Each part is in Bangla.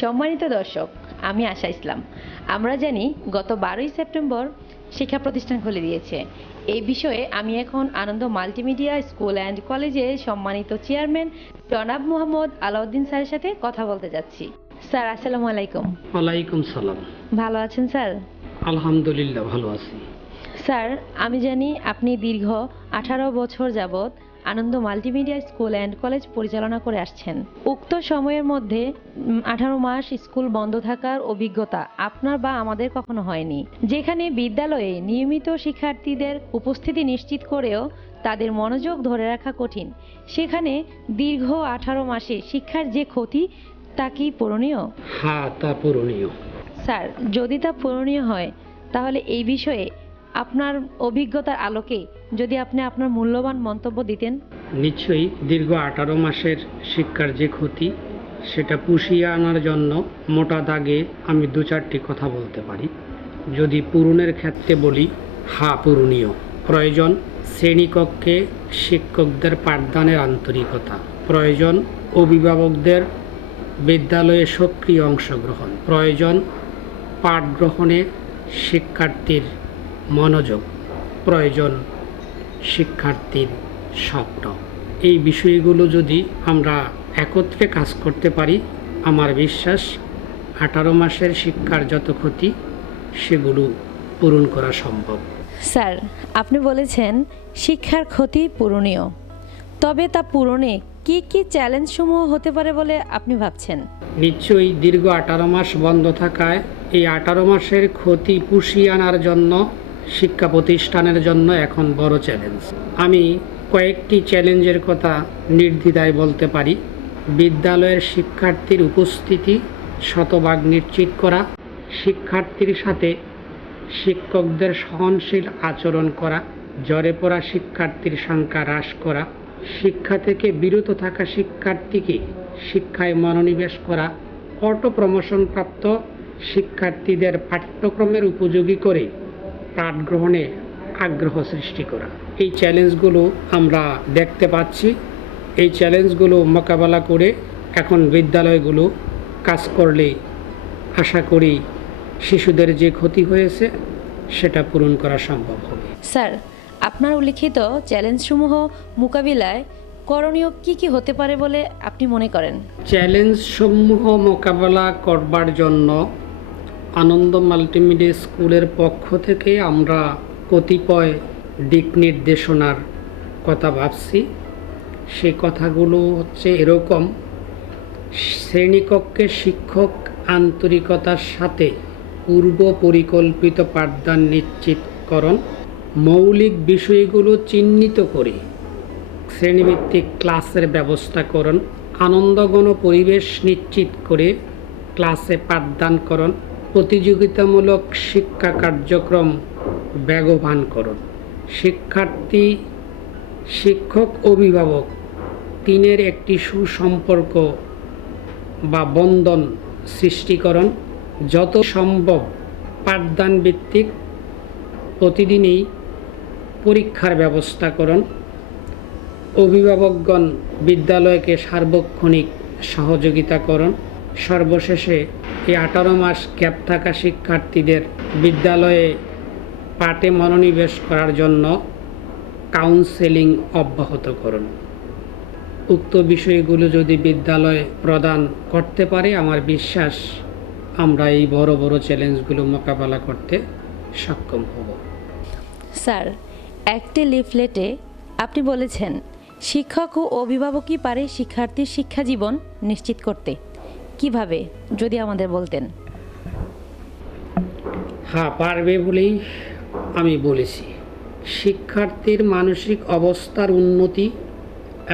সম্মানিত দর্শক, আমি আশা ইসলাম। আমরা জানি গত 12ই সেপ্টেম্বর শিক্ষা প্রতিষ্ঠান খুলে দিয়েছে। এই বিষয়ে আমি এখন আনন্দ মাল্টিমিডিয়া স্কুল অ্যান্ড কলেজের সম্মানিত চেয়ারম্যান জনাব মোহাম্মদ আলাউদ্দিন স্যারের সাথে কথা বলতে যাচ্ছি। স্যার, আসসালামু আলাইকুম। ওয়ালাইকুম সালাম। ভালো আছেন স্যার? আলহামদুলিল্লাহ ভালো আছি। স্যার, আমি জানি আপনি দীর্ঘ 18 বছর যাবৎ আনন্দ মাল্টিমিডিয়া স্কুল অ্যান্ড কলেজ পরিচালনা করে আসছেন। উক্ত সময়ের মধ্যে 18 মাস স্কুল বন্ধ থাকার অভিজ্ঞতা আপনার বা আমাদের কখনো হয়নি, যেখানে বিদ্যালয়ে নিয়মিত শিক্ষার্থীদের উপস্থিতি নিশ্চিত করেও তাদের মনোযোগ ধরে রাখা কঠিন। সেখানে দীর্ঘ 18 মাসে শিক্ষার যে ক্ষতি, তা কি পূরণীয়? হ্যাঁ, তা পূরণীয়। স্যার, যদি তা পূরণীয় হয় তাহলে এই বিষয়ে আপনার অভিজ্ঞতার আলোকে যদি আপনি আপনার মূল্যবান মন্তব্য দিতেন। নিশ্চয়ই দীর্ঘ 18 মাসের শিক্ষার যে ক্ষতি, সেটা পুষিয়ে আনার জন্য মোটা দাগে আমি 2-4টি কথা বলতে পারি। যদি পূরণের ক্ষেত্রে বলি, হ্যাঁ পূরণীয়। প্রয়োজন শ্রেণীকক্ষে শিক্ষকদের পাঠদানের আন্তরিকতা, প্রয়োজন অভিভাবকদের বিদ্যালয়ে সক্রিয় অংশগ্রহণ, প্রয়োজন পাঠ গ্রহণে শিক্ষার্থীর মনোযোগ, প্রয়োজন শিক্ষার্থীর স্বপ্ন। এই বিষয়গুলো যদি আমরা একত্রে কাজ করতে পারি, আমার বিশ্বাস 18 মাসের শিক্ষার যত ক্ষতি সেগুলো পূরণ করা সম্ভব। স্যার, আপনি বলেছেন শিক্ষার ক্ষতি পূরণীয়, তবে তা পূরণে কি কি চ্যালেঞ্জসমূহ হতে পারে বলে আপনি ভাবছেন? নিশ্চয়ই দীর্ঘ 18 মাস বন্ধ থাকায় এই 18 মাসের ক্ষতি পুষিয়ে আনার জন্য শিক্ষা প্রতিষ্ঠানের জন্য এখন বড় চ্যালেঞ্জ। আমি কয়েকটি চ্যালেঞ্জের কথা নির্দ্বিধায় বলতে পারি। বিদ্যালয়ের শিক্ষার্থীর উপস্থিতি শতভাগ নিশ্চিত করা, শিক্ষার্থীর সাথে শিক্ষকদের সহনশীল আচরণ করা, জ্বরে পড়া শিক্ষার্থীর সংখ্যা হ্রাস করা, শিক্ষা থেকে বিরত থাকা শিক্ষার্থীকে শিক্ষায় মনোনিবেশ করা, অটো প্রমোশনপ্রাপ্ত শিক্ষার্থীদের পাঠ্যক্রমের উপযোগী করে পাঠ গ্রহণে আগ্রহ সৃষ্টি করা। এই চ্যালেঞ্জগুলো আমরা দেখতে পাচ্ছি। এই চ্যালেঞ্জগুলো মোকাবেলা করে এখন বিদ্যালয়গুলো কাজ করলে আশা করি শিশুদের যে ক্ষতি হয়েছে সেটা পূরণ করা সম্ভব হবে। স্যার, আপনার উল্লিখিত চ্যালেঞ্জসমূহ মোকাবিলায় করণীয় কি কি হতে পারে বলে আপনি মনে করেন? চ্যালেঞ্জসমূহ মোকাবেলা করবার জন্য আনন্দ মাল্টিমিডিয়া স্কুলের পক্ষ থেকে আমরা কতিপয় দিক নির্দেশনার কথা ভাবছি। সেই কথাগুলো হচ্ছে এরকম: শ্রেণীকক্ষে শিক্ষক আন্তরিকতার সাথে পূর্ব পরিকল্পিত পাঠদান নিশ্চিতকরণ, মৌলিক বিষয়গুলো চিহ্নিত করে শ্রেণীভিত্তিক ক্লাসের ব্যবস্থাকরণ, আনন্দঘন পরিবেশ নিশ্চিত করে ক্লাসে পাঠদানকরণ, প্রতিযোগিতামূলক শিক্ষা কার্যক্রম বেগবানকরণ, শিক্ষার্থী শিক্ষক অভিভাবক তিনের একটি সুসম্পর্ক বা বন্ধন সৃষ্টিকরণ, যত সম্ভব পাঠদান ভিত্তিক প্রতিদিনই পরীক্ষার ব্যবস্থাকরণ, অভিভাবকগণ বিদ্যালয়কে সার্বক্ষণিক সহযোগিতাকরণ, সর্বশেষে এই 18 মাস গ্যাপ থাকা শিক্ষার্থীদের বিদ্যালয়ে পাঠে মনোনিবেশ করার জন্য কাউন্সেলিং অব্যাহত করুন। উক্ত বিষয়গুলো যদি বিদ্যালয় প্রদান করতে পারে, আমার বিশ্বাস আমরা এই বড় বড় চ্যালেঞ্জগুলো মোকাবেলা করতে সক্ষম হব। স্যার, একটি লিফলেটে আপনি বলেছেন শিক্ষক ও অভিভাবকই পারে শিক্ষার্থীর শিক্ষা জীবন নিশ্চিত করতে। কিভাবে, যদি আমাদের বলতেন? হ্যাঁ, পারবে বলেই আমি বলেছি। শিক্ষার্থীর মানসিক অবস্থার উন্নতি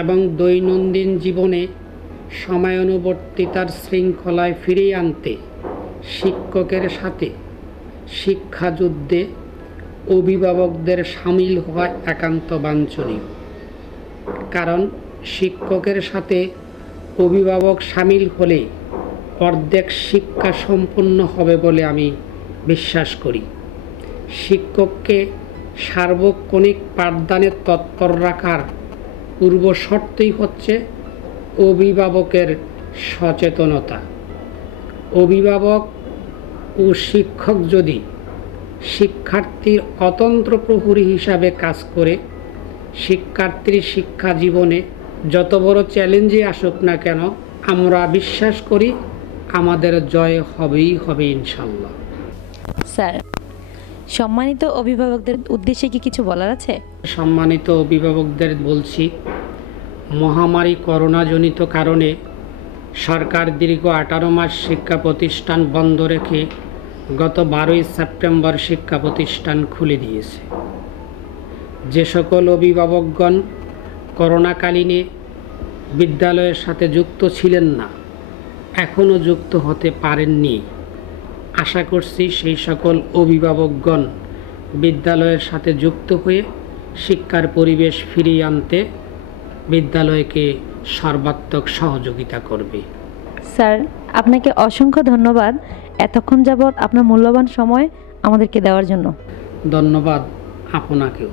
এবং দৈনন্দিন জীবনে সময়ানুবর্তিতার শৃঙ্খলায় ফিরিয়ে আনতে শিক্ষকের সাথে শিক্ষাযুদ্ধে অভিভাবকদের সামিল হওয়া একান্ত বাঞ্ছনীয়। কারণ শিক্ষকের সাথে অভিভাবক সামিল হলে অর্ধেক শিক্ষা সম্পূর্ণ হবে বলে আমি বিশ্বাস করি। শিক্ষককে সার্বক্ষণিক পাঠদানে তৎপর রাখার পূর্ব শর্তই হচ্ছে অভিভাবকের সচেতনতা। অভিভাবক ও শিক্ষক যদি শিক্ষার্থীর অতন্ত্র প্রহরী হিসাবে কাজ করে শিক্ষার্থীর শিক্ষা জীবনে যত বড় চ্যালেঞ্জই আসুক না কেন আমরা বিশ্বাস করি আমাদের জয় হবেই হবে ইনশাল্লাহ। স্যার, সম্মানিত অভিভাবকদের উদ্দেশ্যে কি কিছু বলার আছে? সম্মানিত অভিভাবকদের বলছি, মহামারী করোনাজনিত কারণে সরকার দীর্ঘ 18 মাস শিক্ষা প্রতিষ্ঠান বন্ধ রেখে গত 12ই সেপ্টেম্বর শিক্ষা প্রতিষ্ঠান খুলে দিয়েছে। যে সকল অভিভাবকগণ করোনাকালীনে বিদ্যালয়ের সাথে যুক্ত ছিলেন না, এখনও যুক্ত হতে পারেননি, আশা করছি সেই সকল অভিভাবকগণ বিদ্যালয়ের সাথে যুক্ত হয়ে শিক্ষার পরিবেশ ফিরিয়ে আনতে বিদ্যালয়কে সর্বাত্মক সহযোগিতা করবে। স্যার, আপনাকে অসংখ্য ধন্যবাদ এতক্ষণ যাবৎ আপনার মূল্যবান সময় আমাদেরকে দেওয়ার জন্য। ধন্যবাদ আপনাকেও।